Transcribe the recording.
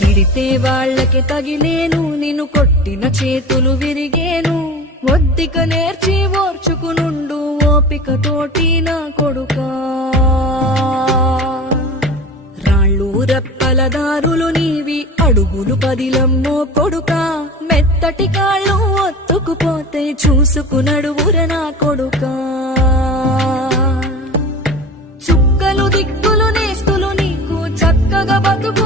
తిడితే వాళ్ళకి తగిలేను నిన్ను కొట్టిన చేతులు విరిగేను. ఒద్దిక నేర్చి ఓర్చుకునుండు ఓపిక తోటి నా కొడుకా. రాళ్ళు రప్పల దారులు నీవి అడుగులు పదిలమ్మో కొడుకా. మెత్తటి కాళ్ళు ఒత్తుకుపోతే చూసుకునడువుర నా కొడుకా. చుక్కలు దిక్కులు నేస్తులు నీకు చక్కగా బతుకు